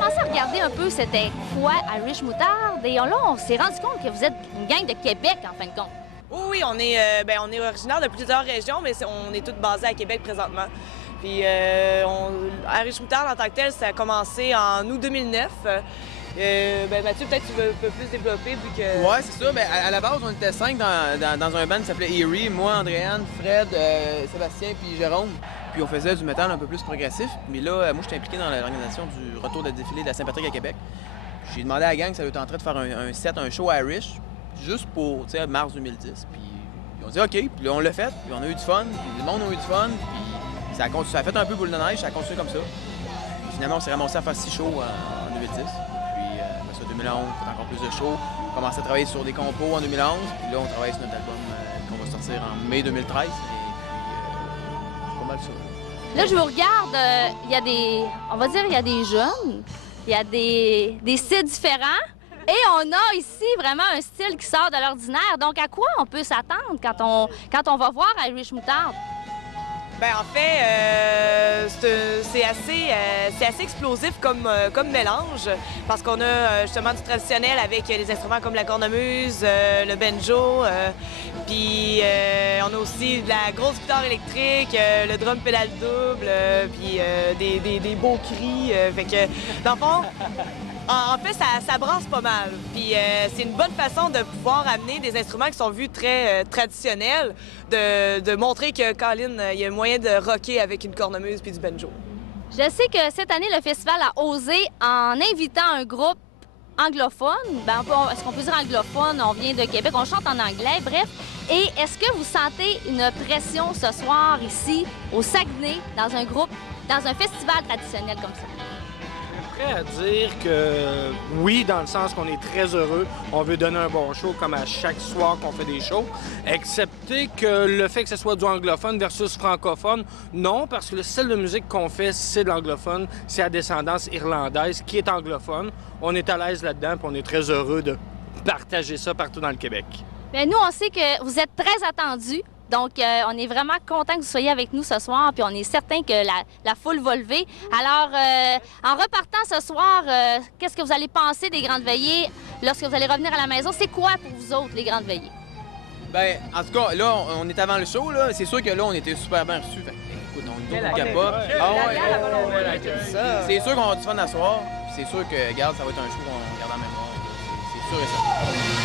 commencé à regarder un peu c'était quoi Irish Moutarde et là, on s'est rendu compte que vous êtes une gang de Québec, en fin de compte. Oui, on est originaire de plusieurs régions, mais on est toutes basées à Québec présentement. Puis Irish Moutarde en tant que tel, ça a commencé en août 2009. Mathieu, peut-être tu veux un peu plus développer vu que... Ouais, c'est ça. À la base, on était 5 dans un band qui s'appelait Erie. Moi, Andréane, Fred, Sébastien puis Jérôme. Puis on faisait du métal un peu plus progressif. Mais là, moi, j'étais impliqué dans l'organisation du retour de défilé de la Saint-Patrick à Québec. J'ai demandé à la gang si ça leur tenterait de faire un show Irish, juste pour, mars 2010. Puis ils ont dit OK. Puis là, on l'a fait. Puis on a eu du fun. Puis le monde a eu du fun. Puis ça a fait un peu boule de neige. Ça a continué comme ça. Puis finalement, on s'est ramassé à faire 6 shows en 2010. 2011, on fait encore plus de shows. On a commencé à travailler sur des compos en 2011. Puis là, on travaille sur notre album qu'on va sortir en mai 2013. Et puis, c'est pas mal ça. Là, je vous regarde, il y a des jeunes, il y a des styles différents. Et on a ici vraiment un style qui sort de l'ordinaire. Donc, à quoi on peut s'attendre quand on va voir Irish Moutarde? En fait, c'est assez explosif comme mélange parce qu'on a justement du traditionnel avec des instruments comme la cornemuse, le banjo, puis on a aussi de la grosse guitare électrique, le drum pédale double, puis des beaux cris. Fait que, dans le fond, en fait, ça brasse pas mal. Puis c'est une bonne façon de pouvoir amener des instruments qui sont vus très traditionnels, de montrer que, Colin, il y a moyen de rocker avec une cornemuse puis du banjo. Je sais que cette année, le festival a osé en invitant un groupe anglophone. Est-ce qu'on peut dire anglophone? On vient de Québec, on chante en anglais, bref. Et est-ce que vous sentez une pression ce soir ici, au Saguenay, dans un festival traditionnel comme ça? À dire que oui, dans le sens qu'on est très heureux, on veut donner un bon show comme à chaque soir qu'on fait des shows, excepté que le fait que ce soit du anglophone versus francophone, non, parce que le style de musique qu'on fait, c'est de l'anglophone, c'est à descendance irlandaise qui est anglophone. On est à l'aise là-dedans, puis on est très heureux de partager ça partout dans le Québec. Bien, nous, on sait que vous êtes très attendus. Donc, on est vraiment content que vous soyez avec nous ce soir, puis on est certain que la foule va lever. Alors, en repartant ce soir, qu'est-ce que vous allez penser des Grandes Veillées lorsque vous allez revenir à la maison? C'est quoi pour vous autres, les Grandes Veillées? En tout cas, là, on est avant le show, là. C'est sûr que là, on était super bien reçus. Écoute, on capote. C'est sûr qu'on va du fun à soir. C'est sûr que, regarde, ça va être un show qu'on garde en mémoire. C'est sûr et certain.